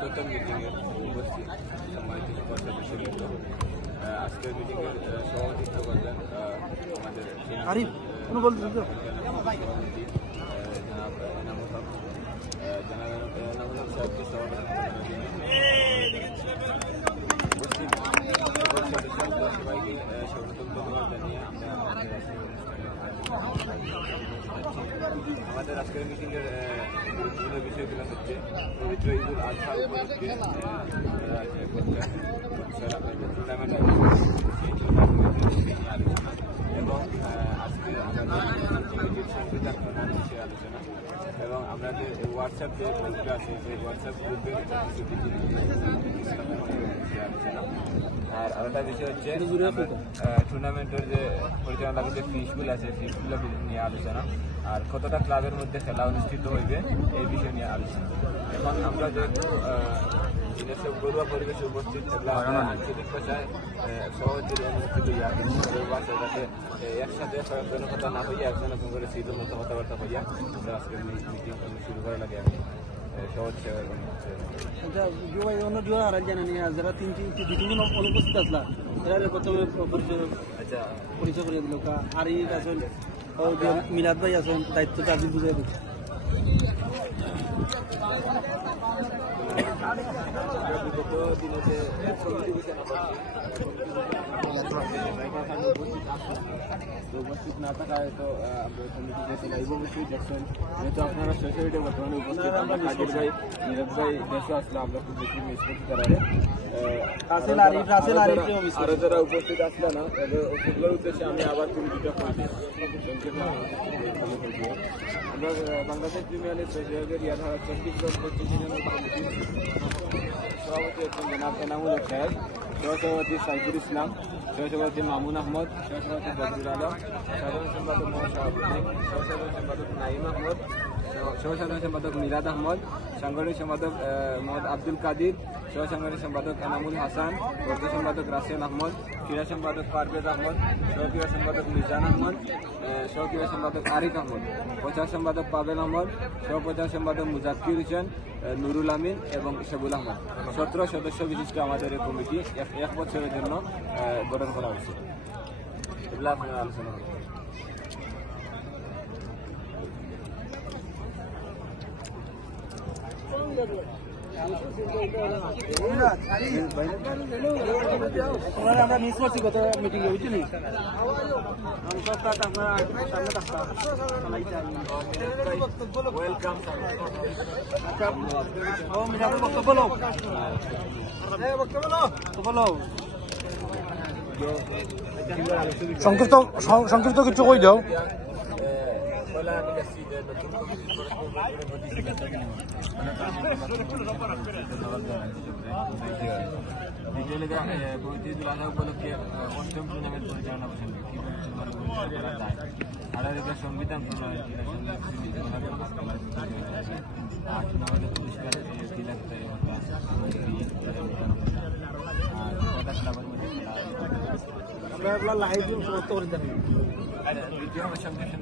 প্রথম মিটিংয়ের উপস্থিত সম্মানিত সদস্যবৃন্দ, আজকের মিটিংয়ের সভাপতিত্ব করবেন আমাদের সভাপতি জনাব এনামুল হক সাহেবকে উপস্থিত সবাইকে সর্বপ্রথম ধন্যবাদ জানিয়ে আমরা আমাদের আজকের মিটিংয়ের গুরুত্বপূর্ণ বিষয়গুলো হচ্ছে পবিত্র ঈদুল আজহা উপলক্ষে টুর্নামেন্ট আলোচনা এবং আজকে আমাদের সংবিধান প্রধান বিষয়ে আলোচনা এবং আমাদের হোয়াটসঅ্যাপ যে গ্রুপটা আছে সেই হোয়াটসঅ্যাপ গ্রুপে আলোচনা। আর আরেকটা বিষয় হচ্ছে টুর্নামেন্টের যে পরিচালনা যে ফিসগুলো আছে ফিসগুলো নিয়ে আলোচনা, আর কতটা ক্লাবের মধ্যে খেলা অনুষ্ঠিত হইবে এই বিষয় নিয়ে আলোচনা। এখন আমরা যেহেতু সব ঘরোয়া পরিবেশে উপস্থিত আঞ্চলিক ভাষায় সহজের অনুষ্ঠিত ভাষা যাতে একসাথে কয়েকজনের কথা না হইয়া একজন একজন করে সিটের মতো কথাবার্তা হইয়া আমরা আজকের মিটিং শুরু করা লাগে আমি সহজ সেবা যারা তিনজন অনুপস্থিত আসলা প্রথমে পরিচয় করে দিল আর আসেন মিলাদ ভাই আসেন দায়িত্বটা আজ বুঝাই দিচ্ছি। বিগত দিনে যে উপস্থিত না থাকায় তো অবশ্যই দেখছেন, যেহেতু আপনারা সোসাইটিতে বর্তমানে উপস্থিত আমরা কাজের ভাই নীরব ভাই দেশে আসলে আমরা খুব বেশি মিস করতে পারি। আরো যারা উপস্থিত আসলে না সেগুলোর উদ্দেশ্যে আমি আবার খুবই দুটো পয়েন্ট আমরা বাংলাদেশ প্রিমিয়ার লিগ সচিবের ইয়াধারা 24 সভাপতি হচ্ছেন জনাব এনামুল হক সাহেব, সহসভাপতি সাইফুল ইসলাম, সহসভাপতি মামুন আহমদ, সহসভাপতি বদরুল আলম, সাধারণ সম্পাদক মোহাম্মদ শাহাবুদ্দিন, সহসাধারণ সম্পাদক নাইম আহমদ, সহসাধারণ সম্পাদক মিলাদ আহমদ, সাংগঠনিক সম্পাদক মোহাম্মদ আব্দুল কাদির, সহসাংগঠনিক সম্পাদক এনামুল হাসান, বর্তী সম্পাদক রাসেল আহমদ, ক্রীড়া সম্পাদক পারভেজ আহমদ, সহক্রীড়া সম্পাদক মিজান আহমদ, সহক্রীড়া সম্পাদক আরিফ আহমদ, প্রচার সম্পাদক পাবেল আহমদ, সহপ্রচার সম্পাদক মুজাক্কির হোসেন, নুরুল আমিন এবং শেবুল আহমদ। 17 সদস্য বিশিষ্ট আমাদের এই কমিটি 1 বছরের জন্য গঠন করা হয়েছে। এগুলো আপনারা আলোচনা করবেন। আমরা মিস করছি কত মিটিং এ বুঝলি সংক্ষিপ্ত কিছু কই দাও। উপলক্ষে অষ্টম টুর্নামেন্ট পরিচালনা করছেন সংবিধান আমাদের পুরস্কার আমরা লাইভ সমাপ্ত করে দেন। সংগঠন